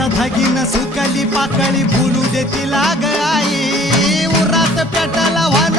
उराच्या धागीनं सुकली पाकळी फुलू देती लाग आई उरात पेटाला वाहन